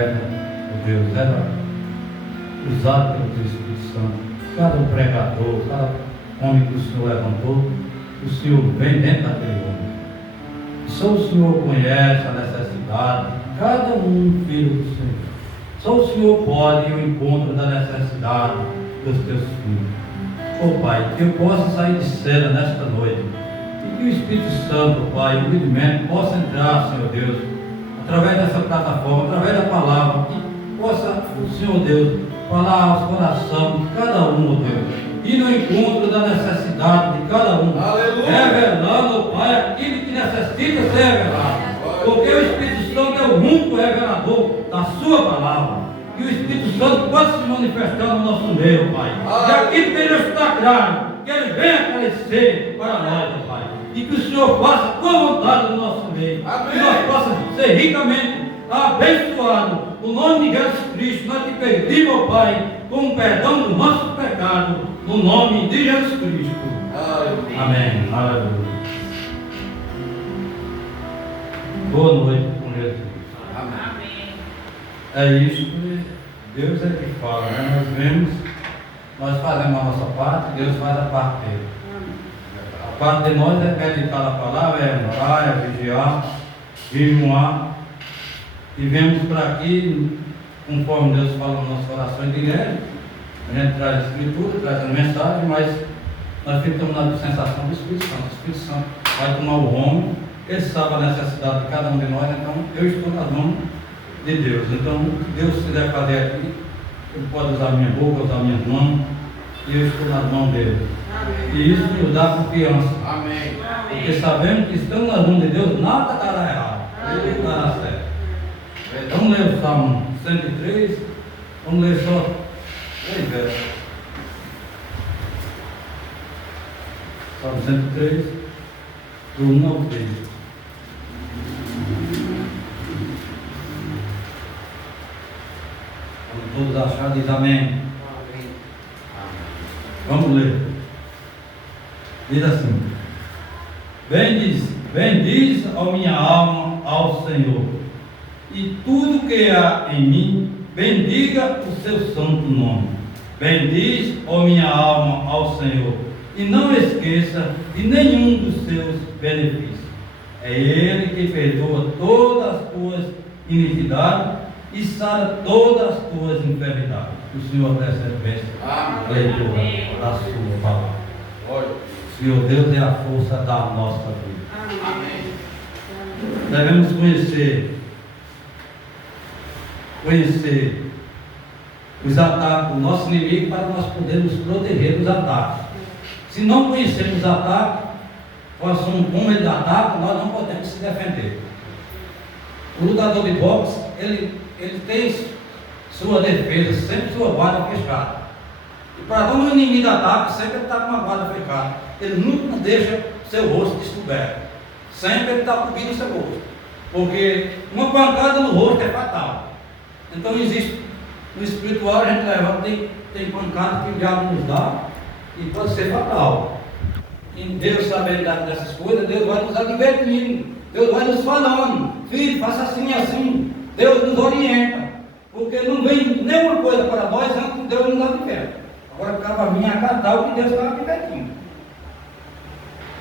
profeta, oh Deus, era usado pelo teu Espírito Santo. Cada pregador, cada homem que o Senhor levantou, o Senhor vem dentro daquele homem. Só o Senhor conhece a necessidade de cada um filho do Senhor. Só o Senhor pode ir ao encontro da necessidade dos teus filhos. Oh Pai, que eu possa sair de cena nesta noite e que o Espírito Santo, Pai, humildemente possa entrar, Senhor Deus, através dessa plataforma, através da palavra, e possa o Senhor Deus falar aos corações de cada um, oh Deus, e no encontro da necessidade de cada um. Aleluia. Revelando, oh Pai, aquilo que necessita ser revelado. Porque o Espírito Santo é o único revelador da sua palavra. Que o Espírito Santo possa se manifestar no nosso meio, Pai. Que aquilo que ele está claro, que ele venha aparecer para nós, oh Pai. E que o Senhor faça com vontade no nosso meio. Amém. Que nós possamos ser ricamente abençoados. No nome de Jesus Cristo, nós te pedimos, oh Pai, com o perdão do nosso pecado, no nome de Jesus Cristo. Amém. Aleluia. Boa noite com Jesus. Amém. É isso que Deus é que fala, né? Nós vemos, nós fazemos a nossa parte, Deus faz a parte dele. A parte de nós é meditar a palavra, é orar, é vigiar, jejuar. E vemos por aqui, conforme Deus fala no nosso coração de igreja, a gente traz a escritura, traz a mensagem, mas nós ficamos na sensação do Espírito Santo. O Espírito Santo vai tomar o homem, ele sabe a necessidade de cada um de nós, então eu estou nas mãos de Deus. Então, o que Deus quiser fazer aqui, ele pode usar minha boca, usar minhas mãos, e eu estou nas mãos dele. Amém. E isso nos dá confiança. Amém. Porque sabemos que estamos nas mãos de Deus, nada dará errado. Ele dará certo. Vamos ler o Salmo 103, vamos ler só 3 versos. Salmo 103, do 1 ao 3. Quando todos acharem, diz amém. Amém. Vamos ler. Diz assim: bendiz, ó minha alma, ao Senhor, e tudo que há em mim, bendiga o seu santo nome. Bendiz, ó minha alma, ao Senhor, e não esqueça de nenhum dos seus benefícios. É Ele que perdoa todas as tuas iniquidades e sara todas as tuas enfermidades. Que o Senhor recebe a leitura da sua palavra. O Senhor Deus é a força da nossa vida. Amém. Devemos conhecer os ataques do nosso inimigo para nós podermos proteger dos ataques. Se não conhecermos os ataques, como ele ataca, nós não podemos se defender. O lutador de boxe, ele tem sua defesa, sempre sua guarda fechada. E para quando o inimigo ataca, sempre ele está com uma guarda fechada. Ele nunca deixa seu rosto descoberto. Sempre ele está cobrindo o seu rosto. Porque uma pancada no rosto é fatal. Então existe, no espiritual a gente leva, tem pancada que o diabo nos dá e pode ser fatal. E Deus sabendo dessas coisas, Deus vai nos advertindo, Deus vai nos falando: filho, faça assim e assim. Deus nos orienta, porque não vem nenhuma coisa para nós antes que Deus nos adverte. Agora cabe a mim acatar o que Deus está advertindo.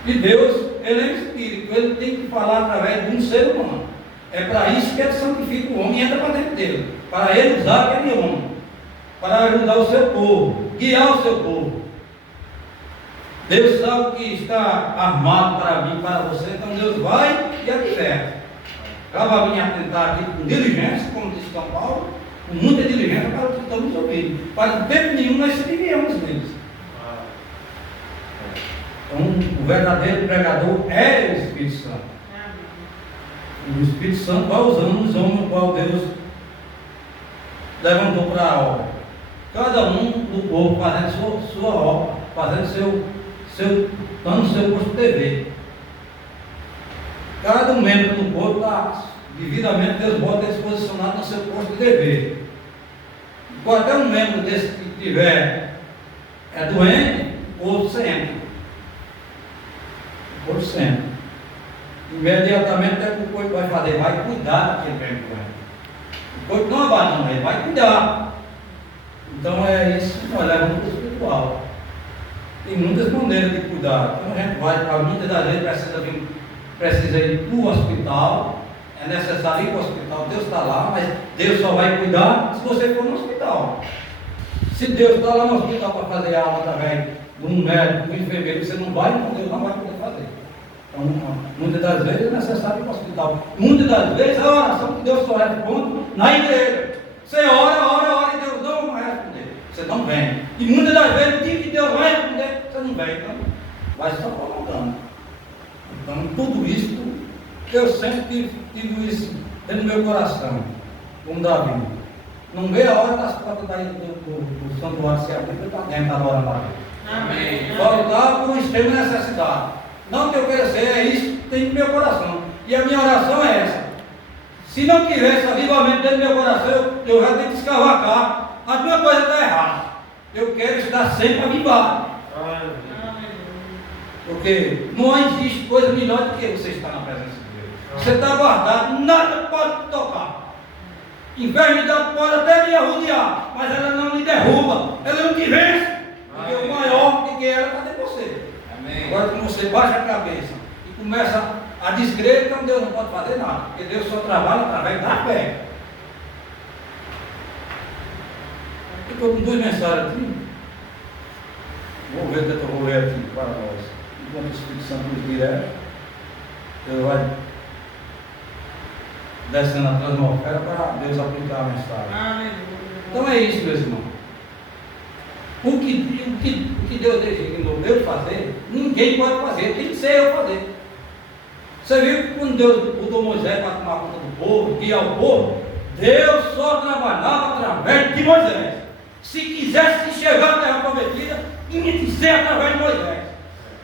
E Deus, Ele é Espírito, Ele tem que falar através de um ser humano. É para isso que Ele santifica o homem e entra para dentro dele, para Ele usar aquele homem, para ajudar o seu povo, guiar o seu povo. Deus sabe o que está armado para mim, para você, então Deus vai e adverte. Cabe a mim atentar aqui com diligência, como disse São Paulo, com muita diligência para o que estamos ouvindo, para que tempo nenhum nós se desviemos deles. Então, o verdadeiro pregador é o Espírito Santo. O Espírito Santo vai usando os homens no qual Deus levantou para a obra. Cada um do povo fazendo sua obra, fazendo dando seu posto de dever. Cada membro do povo está devidamente, Deus bota eles posicionados no seu posto de dever. Qualquer um membro desse que tiver doente, o outro senta. O outro senta. Imediatamente o que vai fazer? Vai cuidar daquele membro doente. O corpo não abandona, ele vai cuidar. Então é isso que nós levamos para o espiritual. Tem muitas maneiras de cuidar. Então a gente vai, muitas das vezes precisa ir para o hospital. É necessário ir para o hospital, Deus está lá, mas Deus só vai cuidar se você for no hospital. Se Deus está lá no hospital para fazer aula através de um médico, de um enfermeiro, você não vai, então Deus não vai poder fazer. Então, muitas das vezes é necessário ir para o hospital. Muitas das vezes a oração que Deus só responde na igreja. Você ora e Deus não vai responder. Você não vem. E muitas das vezes o dia que Deus vai responder, você não vem. Então, vai só prolongando. Então, tudo isso, eu sempre tive isso dentro do meu coração, como Davi. Não vê a hora das portas do santuário se abrir para dentro da hora lá. Amém. Voltar por uma extrema necessidade. Não que eu queira ser, é isso que tem no meu coração. E a minha oração é essa. Se não tivesse avivamento dentro do meu coração, eu já tenho que escavacar. Alguma coisa está errada. Eu quero estar sempre avivado. Porque não existe coisa melhor do que você estar na presença de Deus. Você está guardado, nada pode tocar. Enfermidade pode até lhe arrodear, mas ela não lhe derruba, ela não te vence. Porque o maior que ela está dentro de você. Amém. Agora, quando você baixa a cabeça e começa a descrer, então Deus não pode fazer nada. Porque Deus só trabalha através da fé. Eu estou com duas mensagens aqui. Vamos ver o que eu vou ler aqui para nós. Enquanto o Espírito Santo nos dirige, Deus vai descendo a atmosfera para Deus aplicar a mensagem. Amém. Então é isso, meus irmãos. O que Deus designou eu fazer, ninguém pode fazer, tem que ser eu fazer. Você viu que quando Deus botou Moisés para tomar conta do povo, guiar o povo, Deus só trabalhava através de Moisés. Se quisesse chegar à terra prometida, tinha que ser através de Moisés.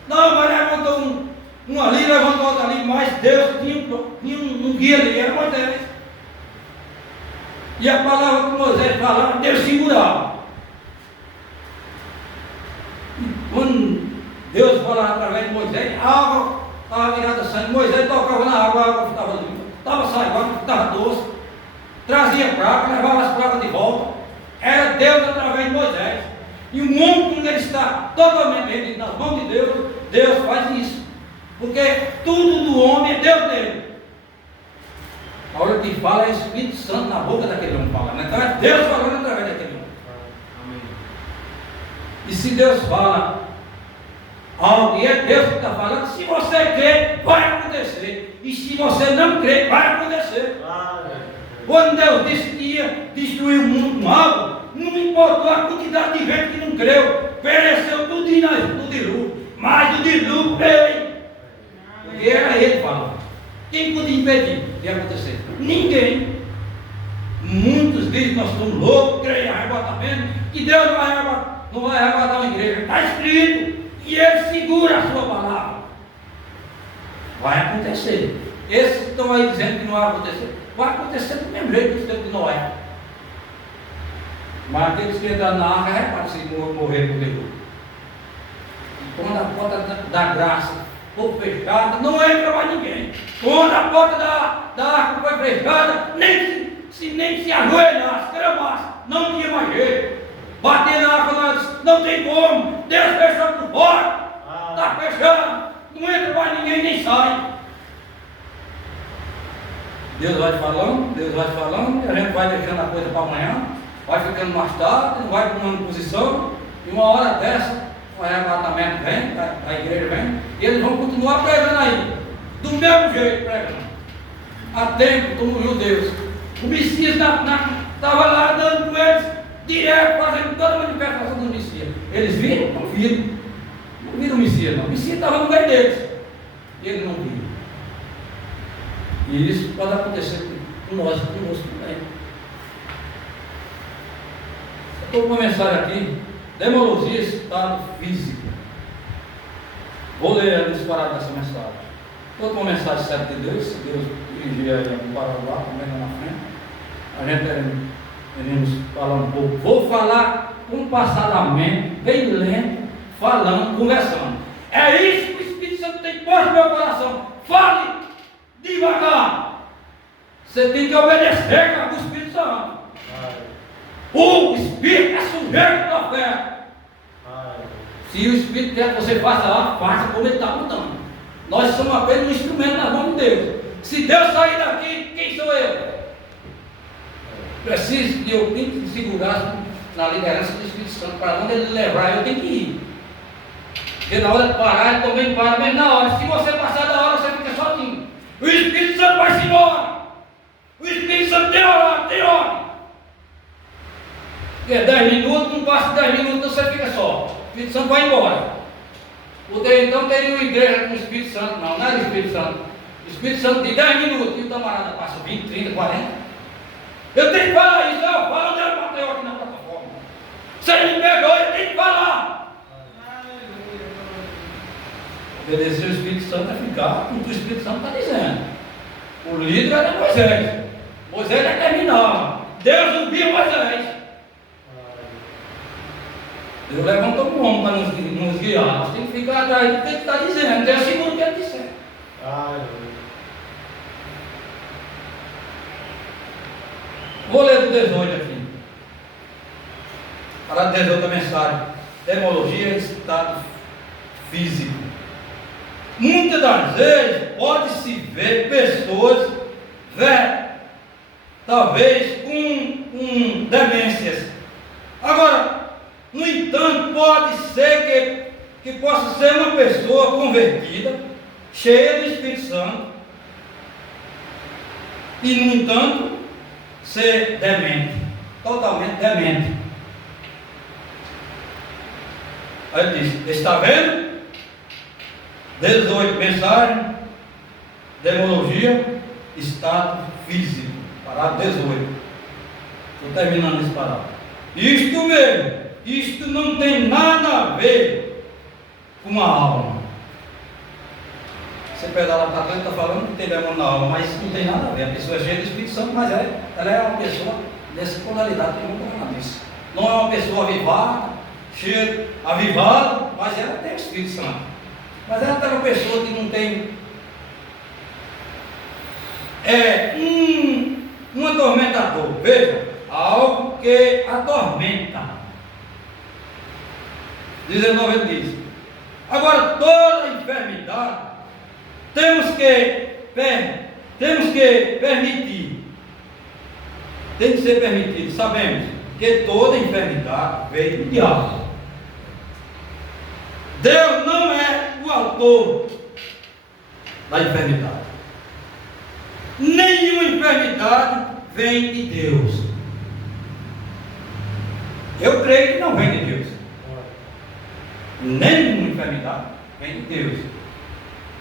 Não, mas levantou um ali, levantou outro ali, mas Deus tinha um guia ali, era Moisés. E a palavra que Moisés falava, Deus segurava. E quando Deus falava através de Moisés, a água estava virada sangue. Moisés tocava na água, a água ficava limpa. Estava saindo, a água ficava doce. Trazia praga, levava as pragas de volta. Era Deus através de Moisés. E o mundo, quando ele está totalmente rendido nas mãos de Deus, Deus faz isso. Porque tudo do homem é Deus dele. A hora que fala é o Espírito Santo na boca daquele homem falando. Então é Deus falando através daquele homem. Amém. E se Deus fala algo e é Deus que está falando, se você crer, vai acontecer. E se você não crer, vai acontecer. Amém. Quando Deus disse que ia destruir o mundo com água, não importou a quantidade de gente que não creu, pereceu tudo no dilúvio, mas o dilúvio veio. Porque era ele que falava. Quem podia impedir de acontecer? Ninguém. Muitos dizem que nós somos loucos, creem em arrebatamento, que Deus não vai arrebatar uma igreja. Está escrito, e Ele segura a sua palavra. Vai acontecer. Esses que estão aí dizendo que não vai acontecer, vai acontecer do mesmo jeito do tempo de Noé. Mas aqueles que entraram na arca, repare se morrer por Deus. E quando a porta da graça for fechada, não entra mais ninguém. Quando a porta da arca foi fechada, nem se ajoelhasse, cramasse, não tinha mais jeito. Bater na arca, não tem como. Deus fechou por fora. Está fechado. Não entra mais ninguém, nem sai. Deus vai falando, e a gente vai deixando a coisa para amanhã, vai ficando mais tarde, não vai tomando posição, e uma hora dessa, o arrebatamento vem, a igreja vem, e eles vão continuar pregando aí, do mesmo jeito pregando. Há tempo, como viu Deus, o Messias estava lá dando com eles, direto, fazendo toda a manifestação do Messias. Eles viram? Não viram. Não viram o Messias, não. O Messias estava no meio deles, e eles não viram. E isso pode acontecer com nós, conosco também. Eu estou com uma mensagem aqui, demologia, estado físico. Vou ler a disparada dessa mensagem. Estou com uma mensagem certa de Deus, se Deus dirigir aí um lá, também lá na frente. A gente iremos falar um pouco. Vou falar compassadamente, bem lento, falando, conversando. É isso que o Espírito Santo tem posto no meu coração. Fale devagar. Você tem que obedecer ao Espírito Santo. Se o Espírito quer que você faça lá, faça como ele está mandando. Nós somos apenas um instrumento nas mãos de Deus. Se Deus sair daqui, quem sou eu? Preciso que eu tenho que segurar na liderança do Espírito Santo. Para onde ele levar, eu tenho que ir. Porque na hora de parar, ele também para, mas na hora. Se você passar da hora, você fica sozinho. O Espírito Santo vai-se embora. O Espírito Santo tem hora, tem hora. Porque 10 minutos, não passa 10 minutos, você fica só. O Espírito Santo vai embora. Então teria uma igreja com o Espírito Santo, não é o Espírito Santo. O Espírito Santo de 10 minutos, e o camarada passa 20, 30, 40. Eu tenho que falar isso, eu falo onde eu bateu aqui na plataforma. Você me pegou, eu tenho que falar. Obedecer o Espírito Santo é ficar com o que o Espírito Santo está dizendo. O líder era Moisés. Moisés determinava. Deus ouviu Moisés. Deus levantou um homem para nos guiar. Nós temos que ficar atrás do que ele está dizendo. Deus segura o que ele disser. Vou ler do 18 aqui. Para 18 a mensagem. Demologia e estado físico. Muitas das vezes pode-se ver pessoas talvez com demências. Agora, no entanto, pode ser que possa ser uma pessoa convertida, cheia do Espírito Santo, e, no entanto, ser demente, totalmente demente. Aí ele diz: está vendo? 18, mensagem, demologia, estado físico. Parágrafo 18. Estou terminando esse parágrafo. Isto mesmo, isto não tem nada a ver com a alma. Você pedala para cá e está falando que tem demônio na alma, mas isso não tem nada a ver. A pessoa é cheia do Espírito Santo, mas ela é uma pessoa dessa polaridade que eu vou falar disso. Não é uma pessoa avivada, cheia, avivada, mas ela tem o Espírito Santo. Mas ela está uma pessoa que não tem um atormentador. Veja, algo que atormenta. 19 ele diz: agora toda enfermidade temos que permitir. Tem que ser permitido. Sabemos que toda enfermidade veio do diabo. Deus não é o autor da enfermidade. Nenhuma enfermidade vem de Deus. Eu creio que não vem de Deus. Nenhuma enfermidade vem de Deus.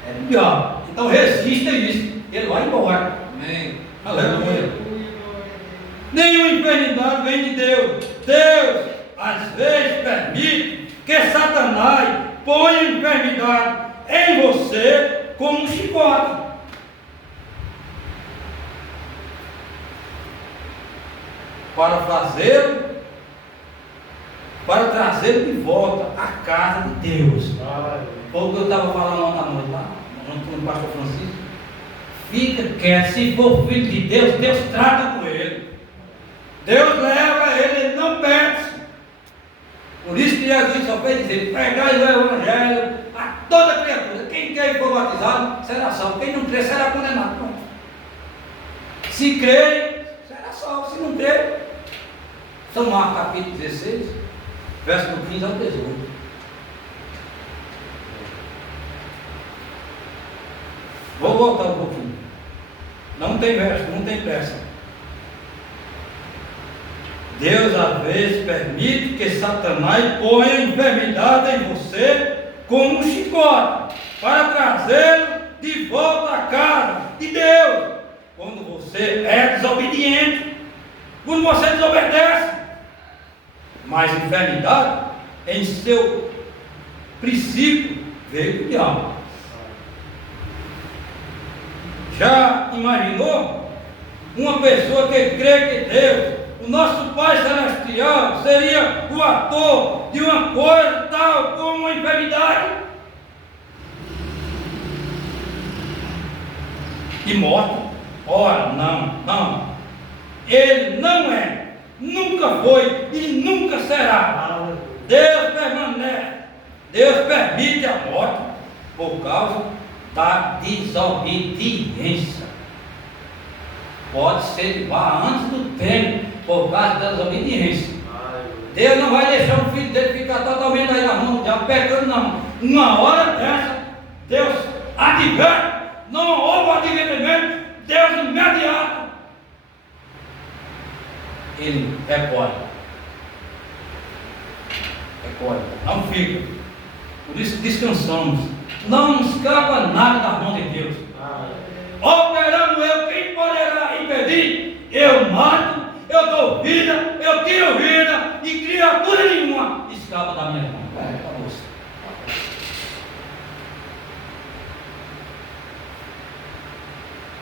É do diabo. Então resista isso. Ele vai embora. Amém. Aleluia. Nenhuma enfermidade vem de Deus. Deus às vezes permite que Satanás ponha enfermidade em você como um chicote. Para trazê-lo de volta à casa de Deus. Foi o que eu estava falando ontem à noite lá, junto com o pastor Francisco. Fica quieto, se for filho de Deus, Deus trata com ele. Deus leva ele, ele não perde. Por isso que Jesus só fez dizer: pregai o Evangelho a toda criatura. Quem quer e for batizado será salvo. Quem não crer será condenado. Pronto. Se crer, será salvo. Se não crer, São Marcos capítulo 16, verso do 15 ao 18. Vou voltar um pouquinho. Não tem verso, não tem pressa. Deus às vezes permite que Satanás ponha enfermidade em você como um chicote, para trazê-lo de volta à casa de Deus. Quando você é desobediente, quando você desobedece. Mas enfermidade, em seu princípio, veio do diabo. Já imaginou uma pessoa que crê que Deus, o nosso Pai Celestial, seria o ator de uma coisa tal como uma enfermidade e morte? Ora, não. Ele não é, nunca foi e nunca será. Deus permanece. Deus permite a morte por causa da desobediência. Pode ser que vá antes do tempo por causa da desobediência. Deus não vai deixar o filho dele ficar totalmente aí na mão, já pecando não. Uma hora dessa, Deus adverte, não houve advertimento, Deus imediato, Ele recolhe. Não fica. Por isso descansamos. Não escapa nada da mão de Deus. Operando eu, quem poderá impedir? Eu mato, eu dou vida, eu tiro vida, e criatura nenhuma escapa da minha mão.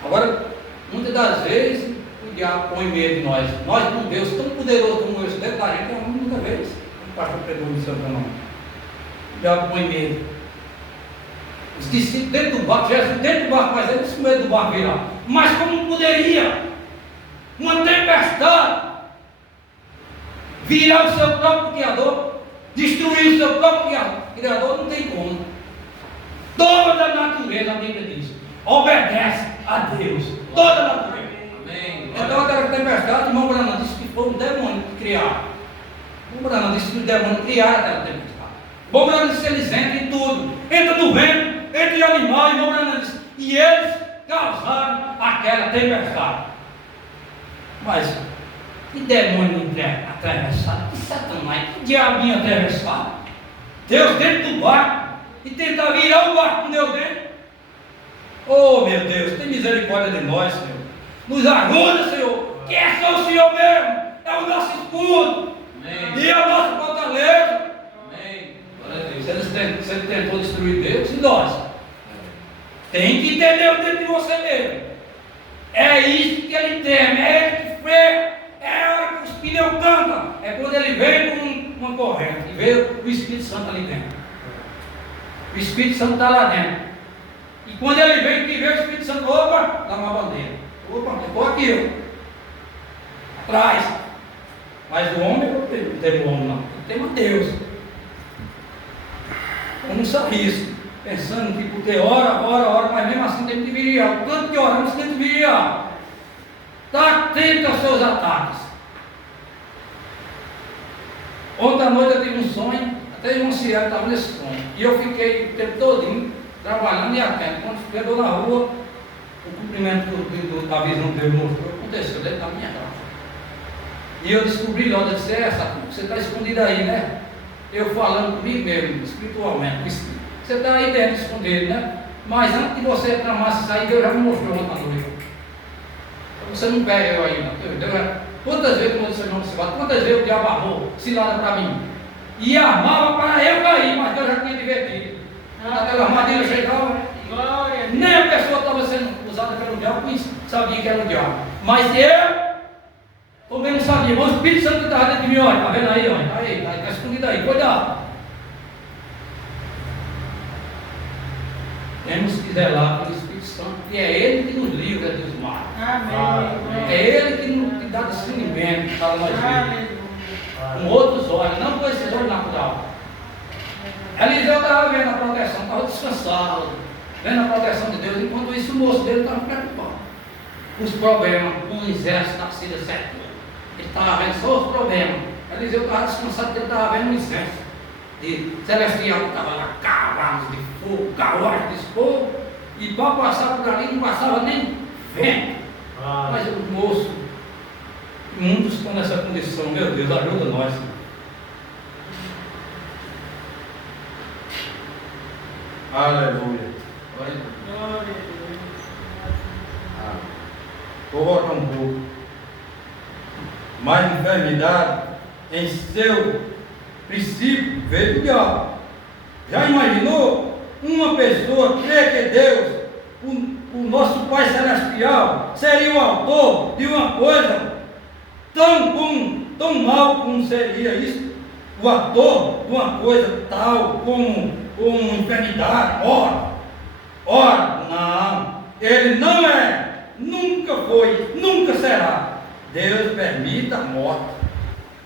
Agora, muitas das vezes, o diabo põe medo de nós. Nós, com Deus tão poderoso como Deus, dentro da gente, é uma única vez. O pastor pregou no seu canal. O diabo põe medo. Os discípulos dentro do barco, Jesus dentro do barco, mas eles com medo do barco virar. Mas como poderia uma tempestade virar o seu próprio Criador, destruir o seu próprio Criador? Não tem como. Toda a natureza, a Bíblia diz, obedece a Deus. Toda a natureza. Amém. Então aquela tempestade, irmão Branham disse que foi um demônio que criar. O Branham disse que o demônio criar aquela tempestade. O Branham disse que eles entram em tudo. Entra no vento, entra em animais, irmão Branham disse. E eles causaram aquela tempestade. Mas que demônio atravessado? Que Satanás, que diabinho atravessado? Deus dentro do barco e tentar virar o barco com Deus dentro. Oh meu Deus, tem misericórdia de nós, Senhor. Nos ajuda, Senhor, que é só o Senhor mesmo, é o nosso escudo. Amém. E a nossa fortaleza. Amém. Se ele tentou destruir Deus, e nós? Tem que entender o dentro de você mesmo. É isso que ele teme, é ele que freia, é a hora que os pneus cantam, é quando ele vem com uma corrente, e veio o Espírito Santo ali dentro. O Espírito Santo está lá dentro. E quando ele vem, que vê o Espírito Santo, opa, dá uma bandeira. Opa, estou aqui, ó. Atrás. Mas o homem não tem o homem, não. Tem um Deus. Eu não sabia isso. Pensando que porque ora, mas mesmo assim tem que vigiar. Tanto que oramos, tem que vigiar. Está atento aos seus ataques. Ontem à noite eu tive um sonho, até o Cielo estava nesse sonho. E eu fiquei o tempo todinho trabalhando e atento. Quando chegou na rua, o cumprimento da visão que Deus mostrou aconteceu dentro da minha casa. E eu descobri logo, eu disse, você está escondido aí, né? Eu falando comigo mesmo, espiritualmente. Você está aí dentro escondido, né? Mas antes de você tramasse sair, Deus já me mostrou ontem à noite. Você não pega eu aí, não. Quantas vezes, quando você não se bate, quantas vezes o diabo armou cilada para mim? E armava para eu cair, mas Deus já tinha divertido. Aquela armadilha chegava, nem a pessoa estava sendo usada pelo diabo, sabia que era o diabo. Mas eu também não sabia. Mas o Espírito Santo estava dentro de mim, olha, está vendo aí, olha, está escondido aí, cuidado. Temos que zelar pelo Espírito Santo, e é Ele que nos livra dos males. Amém. É Ele que nos dá discernimento para nós vermos com outros olhos, não com esses olhos naturais. Eliseu estava vendo a proteção, estava descansado, vendo a proteção de Deus, enquanto isso o moço dele estava preocupado. Os problemas, um exército da Síria certo. Ele estava vendo só os problemas. Eliseu estava descansado porque ele estava vendo um exército de celestial que estava lá, cavalos de fogo, carruagens de fogo, e para passar por ali não passava nem vento. Mas o moço, muitos estão nessa condição, meu Deus, ajuda nós. Aleluia. Vou voltar um pouco. Mas enfermidade, em seu princípio, veio do diabo. Já imaginou uma pessoa crer que Deus, o nosso Pai Celestial, seria o autor de uma coisa tão mal como seria isso? O autor de uma coisa tal como enfermidade? Ora, não, ele não é, nunca foi, nunca será. Deus permite a morte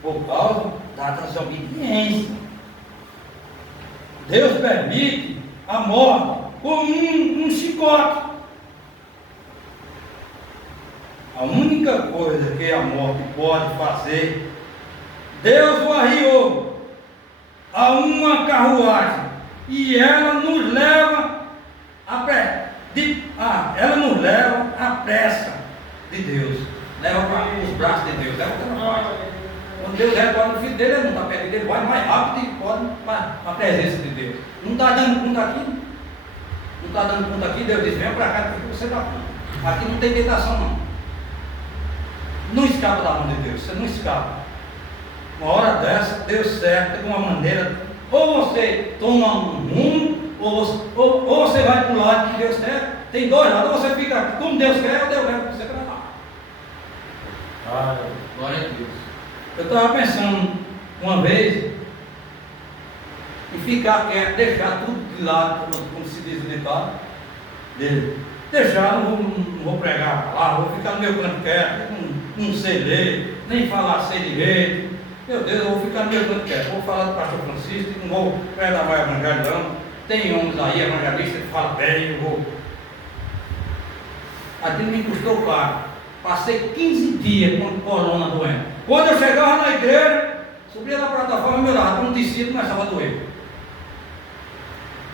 por causa da desobediência. Deus permite a morte como um chicote. A única coisa que a morte pode fazer, Deus o arriou a uma carruagem e ela nos leva ela nos leva à pressa de Deus, leva para os braços de Deus, leva para o Pai. Quando Deus retorna o filho dele, ele não está perto dele, vai mais rápido e pode para a presença de Deus. Não está dando conta aqui? Não está dando conta aqui? Deus diz: vem para cá, porque você dá conta. Aqui não tem tentação, não. Não escapa da mão de Deus, você não escapa. Uma hora dessa, Deus cerca de uma maneira, ou você toma um rumo, ou você vai para o lado que Deus quer. Tem dois lados, ou você fica aqui como Deus quer, ou Deus quer que você para lá. Glória a Deus. Eu estava pensando uma vez em ficar quieto, deixar tudo de lado, como se diz no ditado dele. Deixar, não vou pregar lá, vou ficar no meu canto quieto, não sei ler, nem falar sem direito. Meu Deus, eu vou ficar no meu canto quieto, vou falar do pastor Francisco, não vou pregar mais evangelho não. Tem homens aí, evangelistas, que falam bem, eu vou. Aquilo me custou caro. Passei 15 dias com corona doendo. Quando eu chegava na igreja, subia na plataforma, meu lado, um discípulo começava a doer.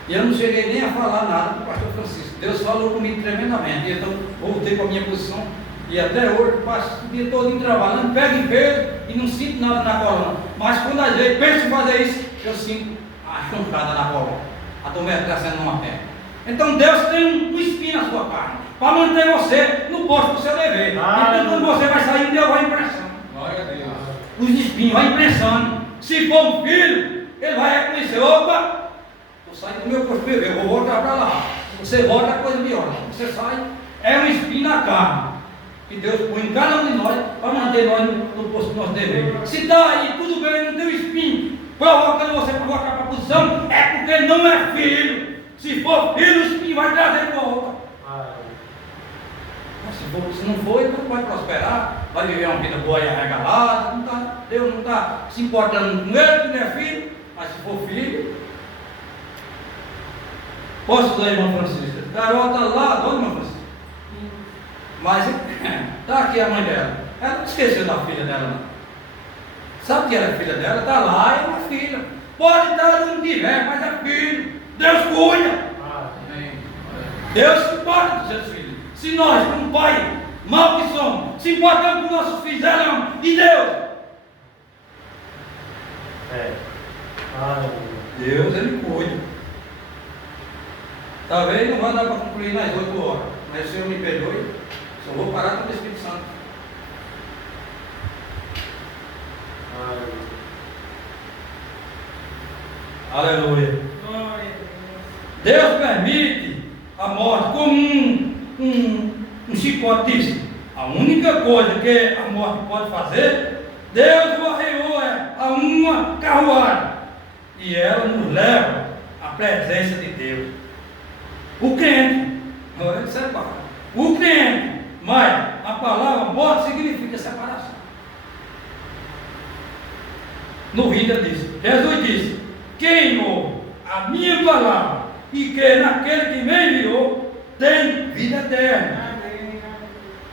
E eu não cheguei nem a falar nada para o pastor Francisco. Deus falou comigo tremendamente. E então voltei para a minha posição. E até hoje passo o dia todo trabalhando, pego em peso e não sinto nada na coluna. Mas quando a gente pensa em fazer isso, eu sinto a chuncada na coluna. A tomada está sendo uma perna. Então Deus tem um espinho na sua carne, para manter você no posto do seu dever. Então quando você vai sair, Deus vai impressando. Glória a Deus. Os espinhos vai impressando. Se for um filho, ele vai reconhecer: opa, eu saio do meu posto de dever, eu vou voltar para lá. Você volta, a coisa pior. Você sai, é um espinho na carne que Deus põe em cada um de nós para manter nós no posto do nosso dever. Se está aí tudo bem, não tem um espinho provocando você para voltar para a posição, é porque não é filho. Se for filho, o espinho vai trazer de volta. Mas se não for, ele não vai prosperar, vai viver uma vida boa e arregalada. Deus não está se importando com ele, que não é filho. Mas se for filho, posso usar, irmã Francisca? Garota lá, dona irmã Francisca. Mas está aqui a mãe dela. Ela não esqueceu da filha dela, não. Sabe que ela é filha dela? Está lá, é uma filha. Pode estar onde tiver, mas é filho. Deus cuida. Deus se importa dos seus filhos. Se nós, como pai, mal que somos, se importamos com nossos filhos, ela não. E Deus? Deus, Ele cuida. Talvez não vai dar para concluir nas 8 horas. Mas o Senhor me perdoe. Só vou parar com o Espírito Santo. Aleluia. Deus permite a morte como um chicote. A única coisa que a morte pode fazer, Deus o arreou a uma carruagem e ela nos leva à presença de Deus. O crente, agora ele separa. O crente, mas a palavra morte significa separação. No Vida diz, Jesus disse: quem ouve a minha palavra e crê naquele que me enviou, tem vida eterna.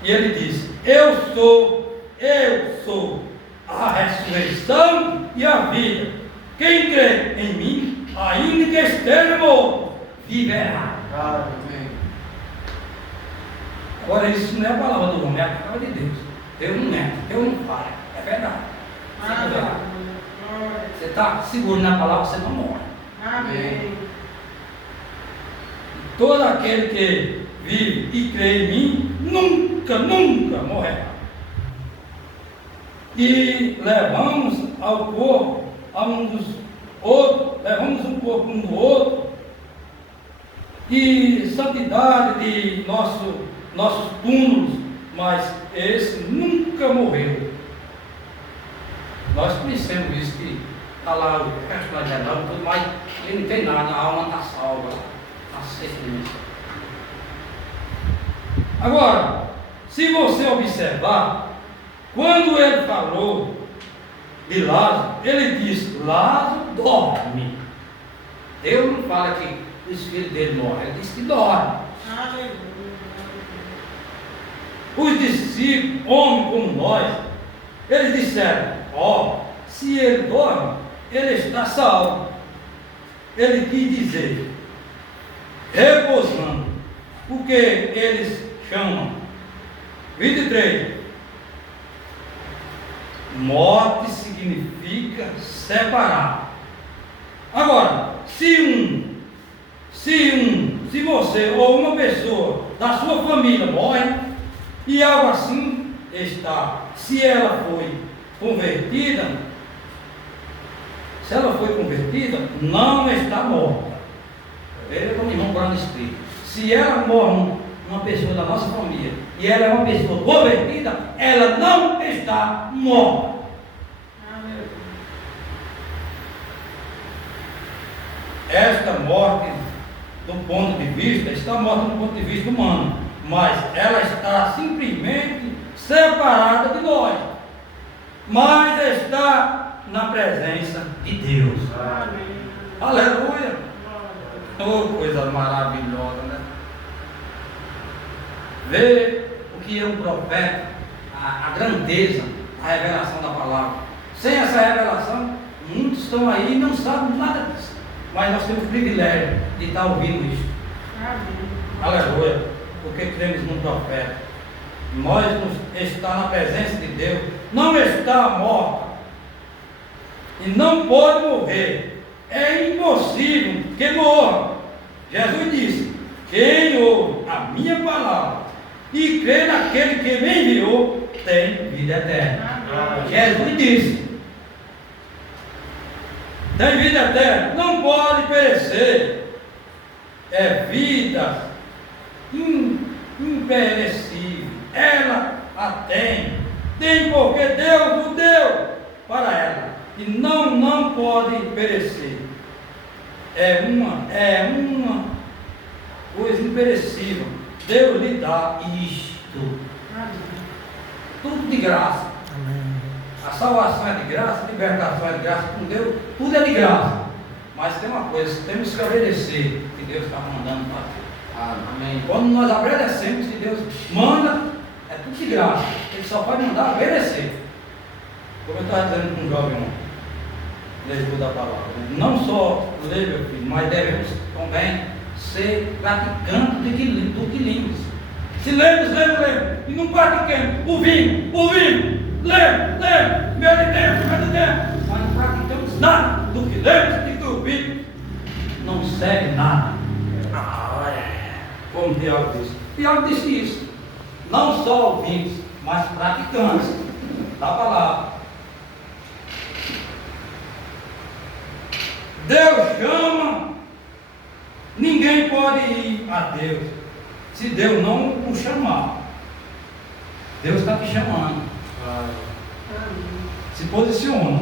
E ele disse: eu sou a ressurreição e a vida. Quem crê em mim, ainda que esteja morto, viverá. Agora isso não é a palavra do homem, é a palavra de Deus. Deus não mente, Deus não falha, é verdade. Você está seguro na palavra, você não morre. Amém. Todo aquele que vive e crê em mim, nunca morrerá. E levamos ao corpo a um dos outros, levamos um corpo um do outro, e santidade de nossos túmulos, mas esse nunca morreu. Nós conhecemos isso, que está lá o resto da geração, tudo mais, ele não tem nada, a alma está salva, está certeza. Agora, se você observar, quando ele falou de Lázaro, ele disse: Lázaro dorme. Deus não fala que os filhos dele morrem, ele diz que dorme. Os discípulos, homens como nós, eles disseram: se ele dorme, ele está salvo. Ele quis dizer, repousando, o que eles chamam. 23. Morte significa separar. Agora, se você ou uma pessoa da sua família morre, e algo assim está, se ela foi convertida, não está morta. Veja como o irmão Brando explica. Se ela morre uma pessoa da nossa família, e ela é uma pessoa convertida, ela não está morta. Esta morte, do ponto de vista, está morta do ponto de vista humano, mas ela está simplesmente separada de nós, mas está na presença de Deus. Amém. Aleluia! Oh, coisa maravilhosa, né? Vê o que é um profeta, a grandeza, a revelação da palavra. Sem essa revelação, muitos estão aí e não sabem nada disso. Mas nós temos o privilégio de estar ouvindo isso. Amém. Aleluia. Porque cremos num profeta. Nós está na presença de Deus. Não está morta. E não pode morrer. É impossível que morra. Jesus disse: quem ouve a minha palavra e crê naquele que me enviou, tem vida eterna. Amém. Jesus disse: tem vida eterna, não pode perecer, é vida imperecível, ela a tem porque Deus o deu para ela, e não pode perecer, é uma coisa imperecível, Deus lhe dá isto, tudo de graça. A salvação é de graça, a libertação é de graça, com Deus tudo é de graça. Mas tem uma coisa, temos que obedecer o que Deus está mandando fazer. Amém. Quando nós obedecemos o que Deus manda, é tudo de graça. Ele só pode mandar obedecer. Como eu estava dizendo com um jovem leitor da palavra, não só ler, meu filho, mas devemos também ser praticantes do que lemos. Se lemos, e não praticamos, ouvimos. Lemos, meditemos, mas não praticamos nada do que lemos e do ouvimos, não serve nada. Como Tiago disse. Tiago disse isso. Não só ouvintes, mas praticantes da palavra. Deus chama, ninguém pode ir a Deus se Deus não o chamar. Deus está te chamando. Se posiciona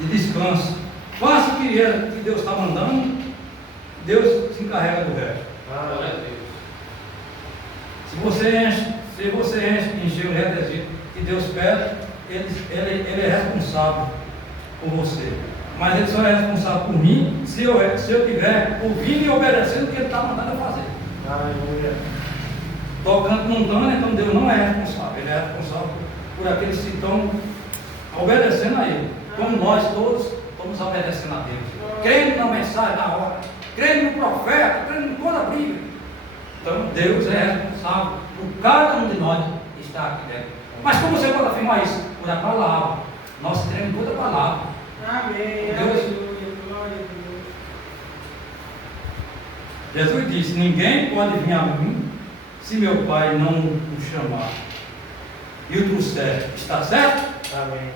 e descansa. Faça o que Deus está mandando, Deus se encarrega do resto. Se você encher o requisito que Deus pede, ele é responsável por você. Mas ele só é responsável por mim se eu estiver ouvindo e obedecendo o que ele está mandando eu fazer. Tocando não dando, então Deus não é responsável. Ele é responsável por aqueles que estão obedecendo a Ele. Como nós todos estamos obedecendo a Deus. Crendo na mensagem da hora, crendo no profeta, crendo em toda a Bíblia. Então Deus é responsável por cada um de nós que está aqui dentro. Mas como você pode afirmar isso? Por a palavra. Nós cremos em toda a palavra. Amém. Deus. Jesus disse: ninguém pode vir a mim se meu Pai não o chamar e o trouxer. Está certo? Amém.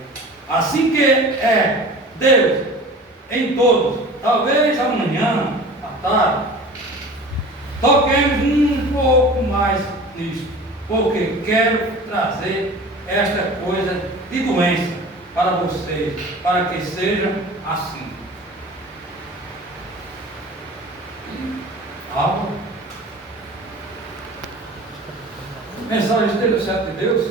Assim que é Deus em todos, talvez amanhã, à tarde, toquemos um pouco mais nisso, porque quero trazer esta coisa de doença para vocês, para que seja assim. Algo. Mensagem interessante de Deus.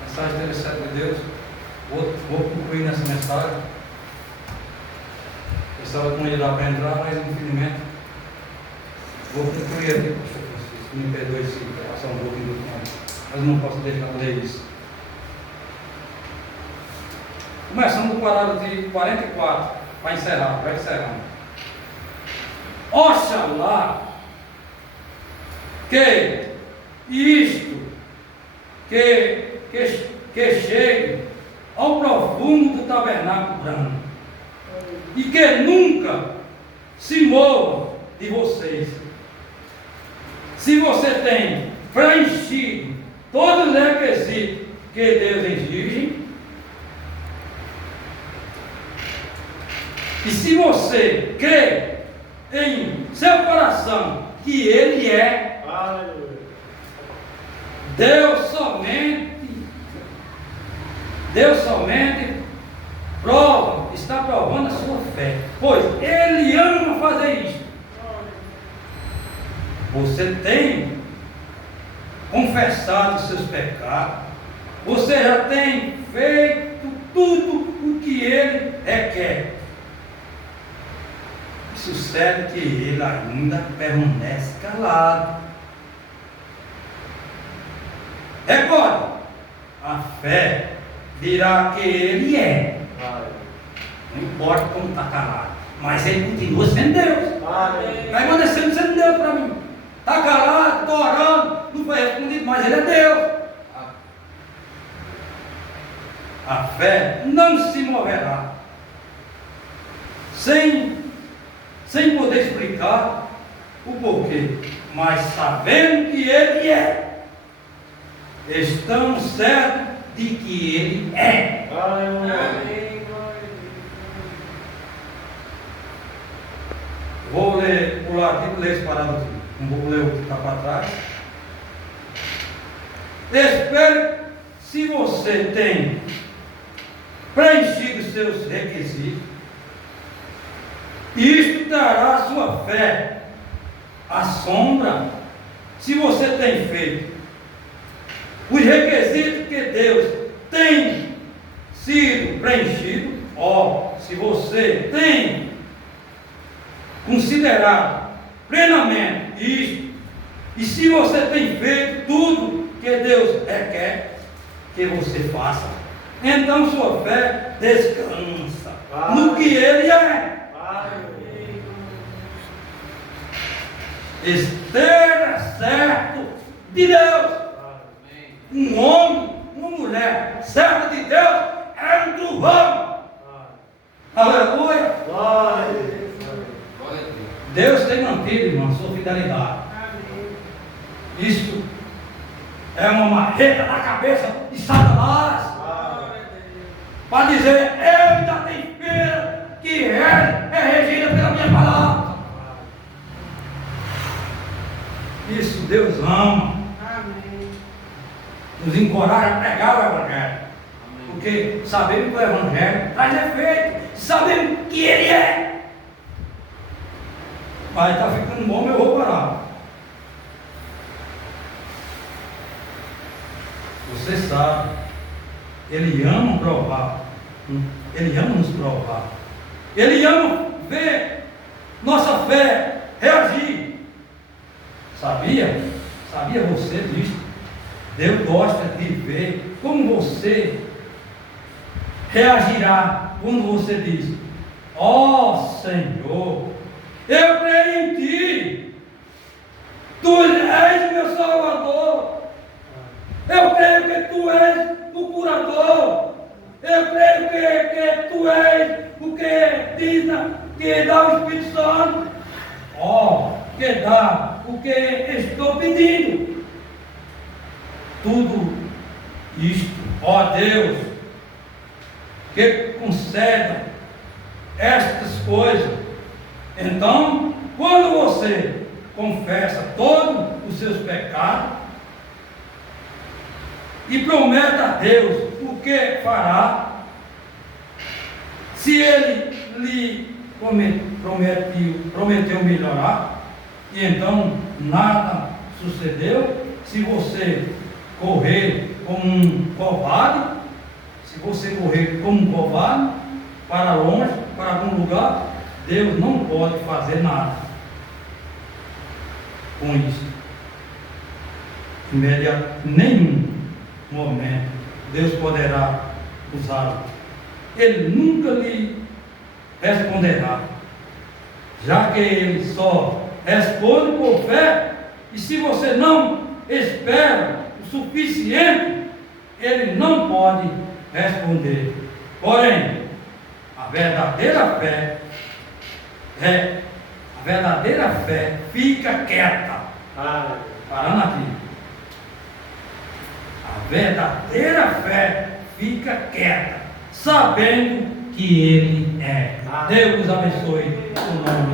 Mensagem interessante de Deus. Vou concluir nessa mensagem. Eu estava com ele lá para entrar, mas infelizmente vou concluir aqui, pastor Francisco. Me perdoe se passar um pouquinho do tempo, mas não posso deixar de ler isso. Começando do parágrafo de 44, para encerrar, vai encerrando. Oxalá que isto que chegue ao profundo do tabernáculo branco e que nunca se mova de vocês. Se você tem preenchido todos os requisitos que Deus exige, e se você crê em seu coração que Ele é, Deus somente está provando a sua fé, pois Ele ama fazer isso. Você tem confessado os seus pecados, você já tem feito tudo o que Ele requer. Sucede que Ele ainda permanece calado. Recorde, a fé dirá que Ele é. Não importa como está calado, mas Ele continua sendo Deus. Está permanecendo sendo Deus para mim. Está calado, estou orando, não foi respondido, mas Ele é Deus. A fé não se moverá sem poder explicar o porquê, mas sabendo que Ele é, estamos certos de que Ele é. Vou pular aqui, ler esse parágrafo aqui. Não vou ler o que está para trás. Espero, se você tem preenchido seus requisitos, isto dará a sua fé à sombra. Se você tem feito os requisitos que Deus tem sido preenchido, se você tem considerado plenamente isto, e se você tem feito tudo que Deus requer que você faça, então sua fé descansa no que Ele é. Esteja certo de Deus. Um homem, uma mulher certa de Deus é um trovão. Aleluia. Deus tem mantido, irmão, sua fidelidade. Isso é uma marreta na cabeça de Satanás, para dizer: eu ainda tenho filha que é regida pela minha palavra. Isso Deus ama. Nos encoraja a pregar o Evangelho. Porque sabemos que o Evangelho traz efeito, sabemos que Ele é. Mas está ficando bom, eu vou parar. Você sabe, Ele ama provar. Ele ama nos provar. Ele ama ver nossa fé reagir. Sabia? Sabia você disso? Deus gosta de ver como você reagirá quando você diz: ó Senhor, eu creio em Ti, Tu és meu Salvador, eu creio que Tu és o curador, eu creio que Tu és o que diz, que dá o Espírito Santo, que dá o que estou pedindo. Tudo isto, Deus, que conceda estas coisas. Então, quando você confessa todos os seus pecados e promete a Deus o que fará, se Ele lhe prometeu melhorar, e então nada sucedeu, se você correr como um covarde, Se você correr como um covarde, para longe, para algum lugar, Deus não pode fazer nada com isso. Em nenhum momento Deus poderá usá-lo. Ele nunca lhe responderá, já que ele só responde por fé, e se você não espera o suficiente, ele não pode responder. Porém, a verdadeira fé fica quieta. Parando aqui. A verdadeira fé fica quieta, sabendo que Ele é. Deus abençoe o nome